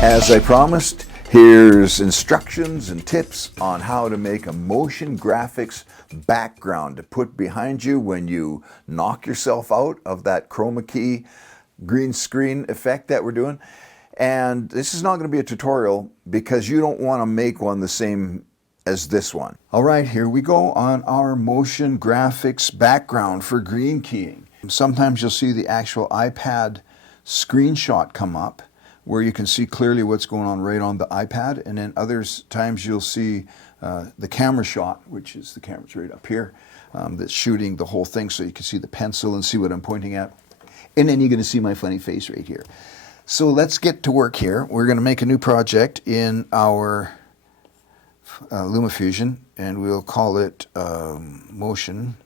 As I promised, here's instructions and tips on how to make a motion graphics background to put behind you when you knock yourself out of that chroma key green screen effect that we're doing. And this is not going to be a tutorial because you don't want to make one the same as this one. All right, here we go on our motion graphics background for green keying. Sometimes you'll see the actual iPad screenshot come up where you can see clearly what's going on right on the iPad, and then other times you'll see the camera shot, which is the camera's right up here, that's shooting the whole thing so you can see the pencil and see what I'm pointing at. And then you're going to see my funny face right here. So let's get to work here. We're going to make a new project in our LumaFusion, and we'll call it Motion,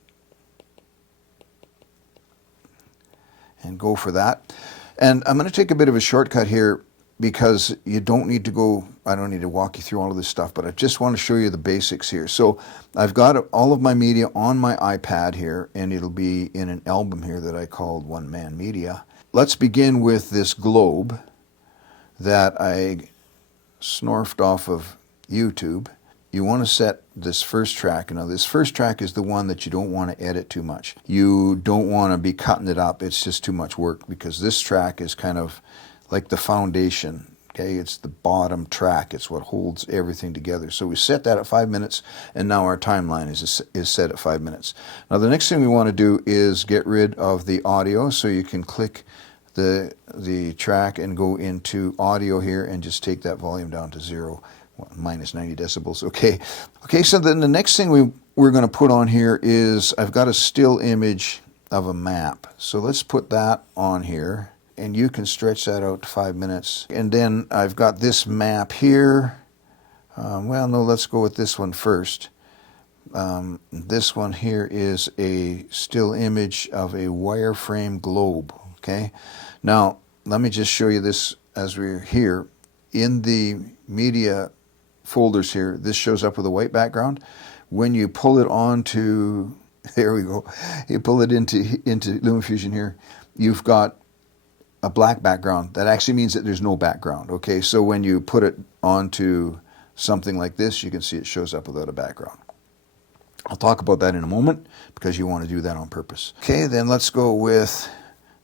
and go for that. And I'm going to take a bit of a shortcut here because you don't need to go, I don't need to walk you through all of this stuff, but I just want to show you the basics here. So I've got all of my media on my iPad here, and it'll be in an album here that I called One Man Media. Let's begin with this globe that I snorfed off of YouTube. You want to set this first track. Now this first track is the one that you don't want to edit too much. You don't want to be cutting it up. It's just too much work because this track is kind of like the foundation. Okay, it's the bottom track. It's what holds everything together. So we set that at 5 minutes, and now our timeline is set at 5 minutes. Now the next thing we want to do is get rid of the audio. So you can click the track and go into audio here and just take that volume down to 0. Minus 90 decibels. Okay, so then the next thing we're going to put on here is I've got a still image of a map. So let's put that on here, and you can stretch that out to 5 minutes. And then I've got this map here. Well, no, let's go with this one first. This one here is a still image of a wireframe globe. Okay, now let me just show you this as we're here in the media folders here. This shows up with a white background. When you pull it onto, there we go, you pull it into LumaFusion here, you've got a black background. That actually means that there's no background. Okay, so when you put it onto something like this, you can see it shows up without a background. I'll talk about that in a moment because you want to do that on purpose. Okay, then let's go with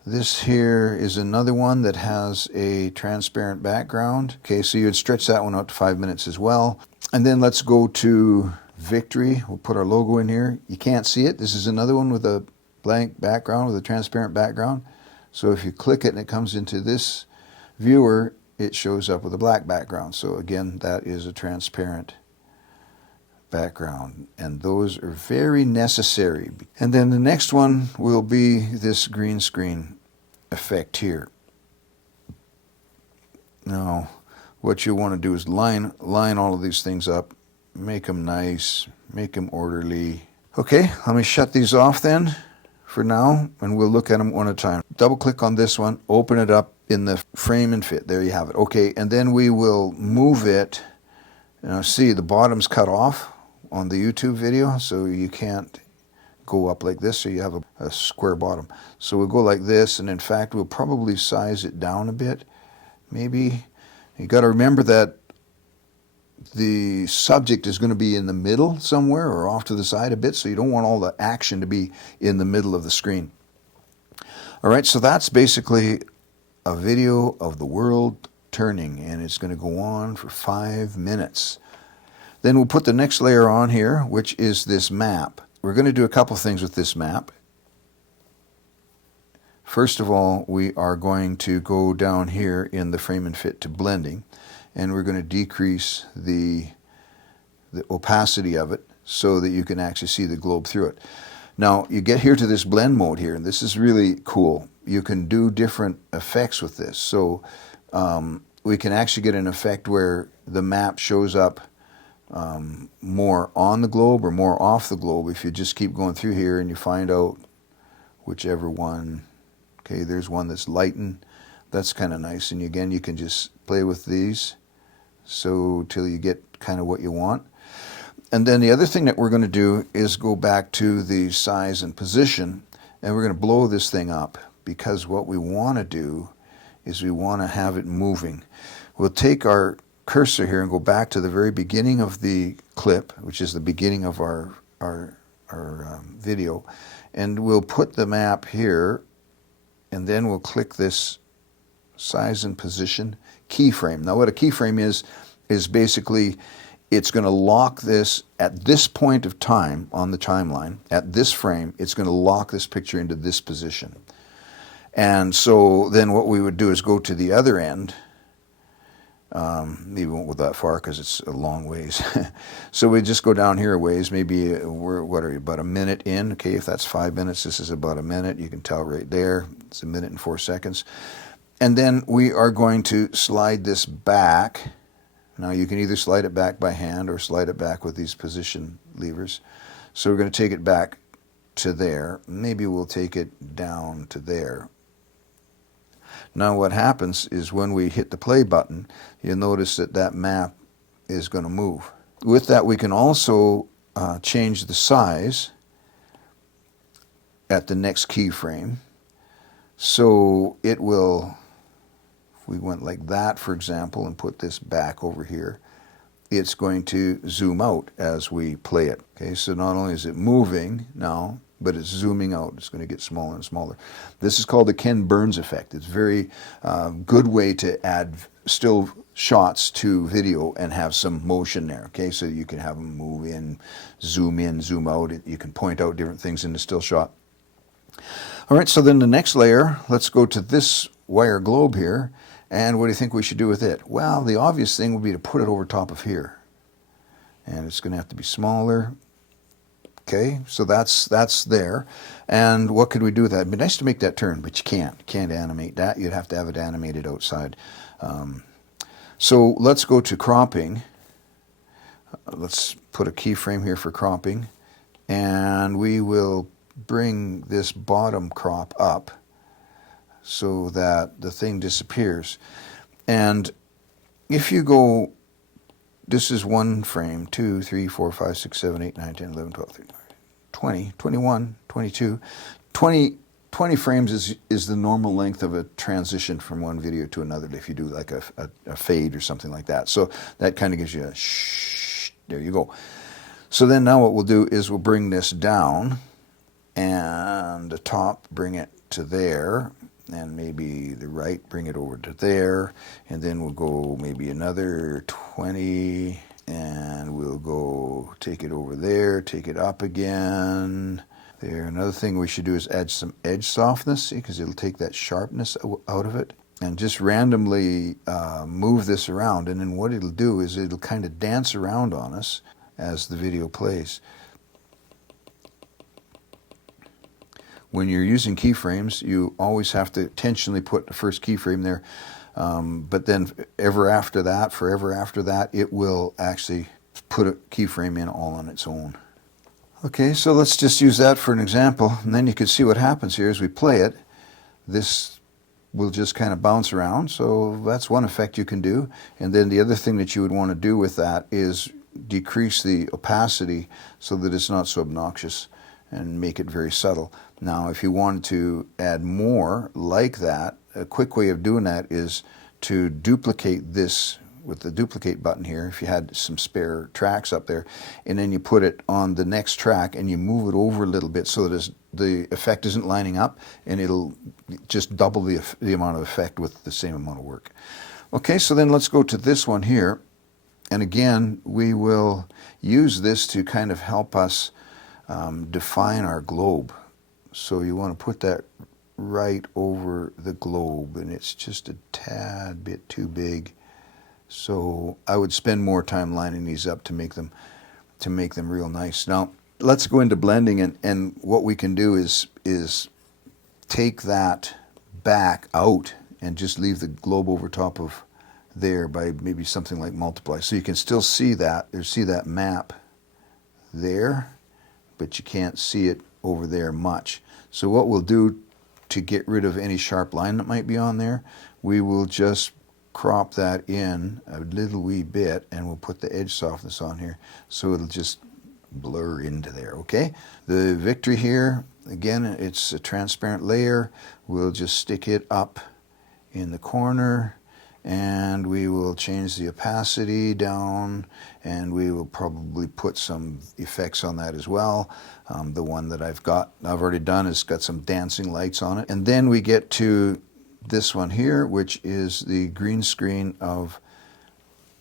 this. Here is another one that has a transparent background. Okay, so you would stretch that one out to 5 minutes as well. And then let's go to Victory. We'll put our logo in here. You can't see it. This is another one with a blank background, with a transparent background. So if you click it and it comes into this viewer, it shows up with a black background. So again, that is a transparent background, and those are very necessary. And then the next one will be this green screen effect here. Now what you want to do is line all of these things up, make them nice, make them orderly. Okay, let me shut these off then for now, and we'll look at them one at a time. Double click on this one, open it up in the frame and fit. There you have it. Okay, and then we will move it. Now see, the bottom's cut off on the YouTube video, so you can't go up like this, so you have a square bottom. So we'll go like this, and in fact we'll probably size it down a bit. Maybe you got to remember that the subject is going to be in the middle somewhere or off to the side a bit, so you don't want all the action to be in the middle of the screen. All right, so that's basically a video of the world turning, and it's going to go on for 5 minutes. Then we'll put the next layer on here, which is this map. We're going to do a couple things with this map. First of all, we are going to go down here in the frame and fit to blending, and we're going to decrease the opacity of it so that you can actually see the globe through it. Now you get here to this blend mode here, and this is really cool. You can do different effects with this. So we can actually get an effect where the map shows up more on the globe or more off the globe if you just keep going through here and you find out whichever one. Okay, there's one that's lightened. That's kind of nice. And again, you can just play with these so till you get kind of what you want. And then the other thing that we're going to do is go back to the size and position, and we're going to blow this thing up, because what we want to do is we want to have it moving. We'll take our cursor here and go back to the very beginning of the clip, which is the beginning of our video, and we'll put the map here, and then we'll click this size and position keyframe. Now what a keyframe is basically it's going to lock this at this point of time on the timeline. At this frame, it's going to lock this picture into this position. And so then what we would do is go to the other end. Maybe we won't go that far because it's a long ways. So we just go down here a ways. Maybe we're, what are you, about a minute in? Okay, if that's 5 minutes, this is about a minute. You can tell right there. It's a minute and 4 seconds. And then we are going to slide this back. Now you can either slide it back by hand or slide it back with these position levers. So we're going to take it back to there. Maybe we'll take it down to there. Now what happens is when we hit the play button, you'll notice that that map is going to move. With that, we can also change the size at the next keyframe. So it will, if we went like that, for example, and put this back over here, it's going to zoom out as we play it. Okay, so not only is it moving now, but it's zooming out. It's going to get smaller and smaller. This is called the Ken Burns effect. It's a very good way to add still shots to video and have some motion there. Okay, so you can have them move in, zoom out. You can point out different things in the still shot. All right, so then the next layer, let's go to this wire globe here. And what do you think we should do with it? Well, the obvious thing would be to put it over top of here. And it's going to have to be smaller. Okay, so that's there. And what could we do with that? It'd be nice to make that turn, but you can't. You can't animate that. You'd have to have it animated outside. So let's go to cropping. Let's put a keyframe here for cropping. And we will bring this bottom crop up so that the thing disappears. And if you go, this is one frame, 2, 3, 4, 5, 6, 7, 8, 9, 10, 11, 12, 13, 20, 21, 22. 20 frames is the normal length of a transition from one video to another if you do like a fade or something like that. So that kind of gives you a shh, there you go. So then now what we'll do is we'll bring this down, and the top, bring it to there, and maybe the right, bring it over to there, and then we'll go maybe another 20, and we'll go take it over there, take it up again, there. Another thing we should do is add some edge softness, because it'll take that sharpness out of it, and just randomly move this around, and then what it'll do is it'll kind of dance around on us as the video plays. When you're using keyframes, you always have to intentionally put the first keyframe there, but then forever after that, it will actually put a keyframe in all on its own. Okay, so let's just use that for an example, and then you can see what happens here as we play it. This will just kind of bounce around, so that's one effect you can do. And then the other thing that you would want to do with that is decrease the opacity so that it's not so obnoxious, and make it very subtle. Now, if you wanted to add more like that, a quick way of doing that is to duplicate this with the duplicate button here, if you had some spare tracks up there, and then you put it on the next track and you move it over a little bit so that the effect isn't lining up, and it'll just double the amount of effect with the same amount of work. Okay, so then let's go to this one here, and again, we will use this to kind of help us define our globe. So you want to put that right over the globe, and it's just a tad bit too big. So I would spend more time lining these up to make them real nice. Now let's go into blending, and what we can do is take that back out and just leave the globe over top of there by maybe something like multiply. So you can still see that. You see that map there, but you can't see it over there much. So what we'll do to get rid of any sharp line that might be on there, we will just crop that in a little wee bit, and we'll put the edge softness on here so it'll just blur into there, okay? The Victory here, again, it's a transparent layer. We'll just stick it up in the corner, and we will change the opacity down, and we will probably put some effects on that as well. The one that I've already done has got some dancing lights on it. And then we get to this one here, which is the green screen of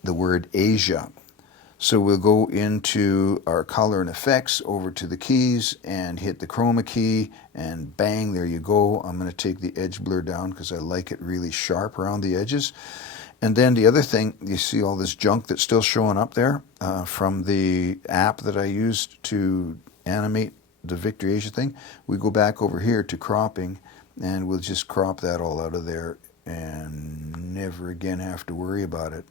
the word Asia. So we'll go into our color and effects, over to the keys, and hit the chroma key, and bang, there you go. I'm going to take the edge blur down because I like it really sharp around the edges. And then the other thing, you see all this junk that's still showing up there from the app that I used to animate the Victory Asia thing. We go back over here to cropping, and we'll just crop that all out of there and never again have to worry about it.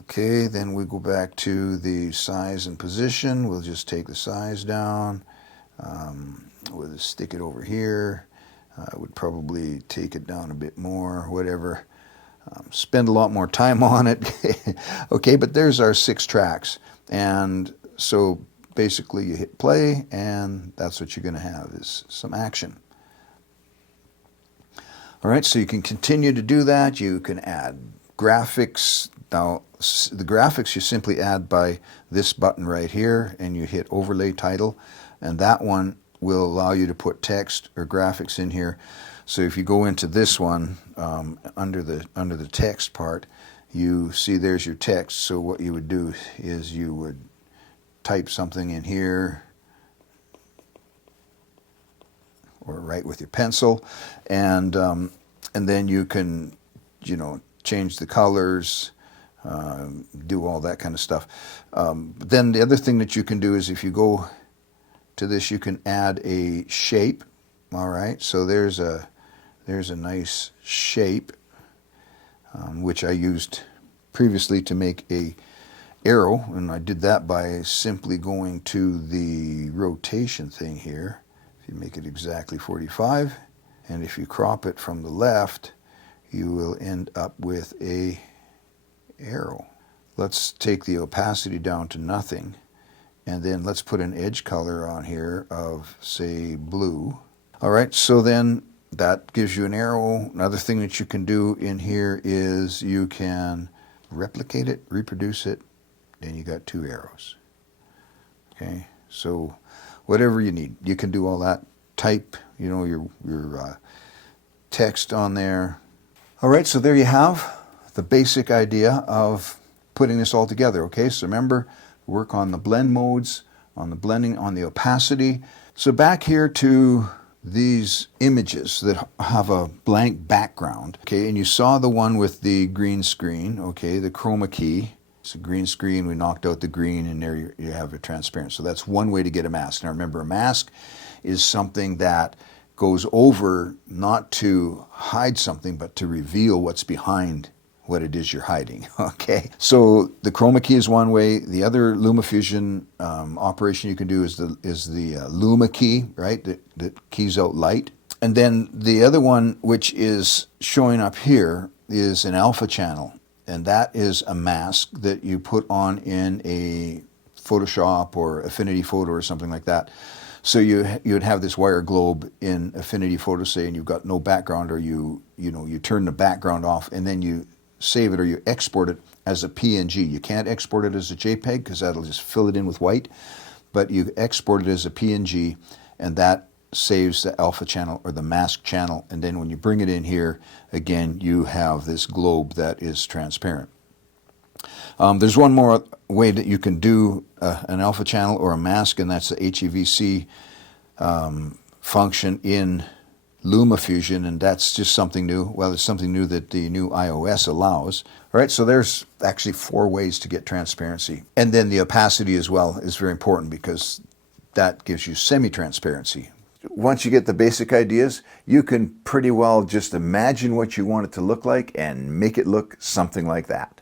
Okay, then we go back to the size and position. We'll just take the size down. We'll just stick it over here. I would probably take it down a bit more, whatever. Spend a lot more time on it. Okay, but there's our 6 tracks. And so basically you hit play, and that's what you're going to have, is some action. All right, so you can continue to do that. You can add graphics. Now, the graphics you simply add by this button right here, and you hit Overlay Title, and that one will allow you to put text or graphics in here. So if you go into this one, under the text part, you see there's your text. So what you would do is you would type something in here, or write with your pencil, and then you can, change the colors, do all that kind of stuff. Then the other thing that you can do is, if you go to this, you can add a shape. All right, so there's a nice shape, which I used previously to make a arrow, and I did that by simply going to the rotation thing here. If you make it exactly 45, and if you crop it from the left, you will end up with a arrow. Let's take the opacity down to nothing, and then let's put an edge color on here of, say, blue. All right, so then that gives you an arrow. Another thing that you can do in here is you can replicate it, reproduce it, and you got 2 arrows. Okay, so whatever you need, you can do all that. Type, your text on there. All right, so there you have the basic idea of putting this all together. Okay, so remember, work on the blend modes, on the blending, on the opacity. So back here to these images that have a blank background. Okay, and you saw the one with the green screen. Okay, the chroma key. It's a green screen. We knocked out the green, and there you have a transparent. So that's one way to get a mask. Now remember, a mask is something that goes over, not to hide something, but to reveal what's behind what it is you're hiding. Okay, so the chroma key is one way. The other LumaFusion operation you can do is the Luma key, right? That keys out light. And then the other one, which is showing up here, is an alpha channel, and that is a mask that you put on in a Photoshop or Affinity Photo or something like that. So you would have this wire globe in Affinity Photo, say, and you've got no background, or you turn the background off, and then you save it or you export it as a PNG. You can't export it as a JPEG because that'll just fill it in with white, but you export it as a PNG, and that saves the alpha channel or the mask channel. And then when you bring it in here, again, you have this globe that is transparent. There's one more way that you can do an alpha channel or a mask, and that's the HEVC function in LumaFusion, and that's just something new. Well, it's something new that the new iOS allows. All right, so there's actually 4 ways to get transparency. And then the opacity as well is very important, because that gives you semi-transparency. Once you get the basic ideas, you can pretty well just imagine what you want it to look like and make it look something like that.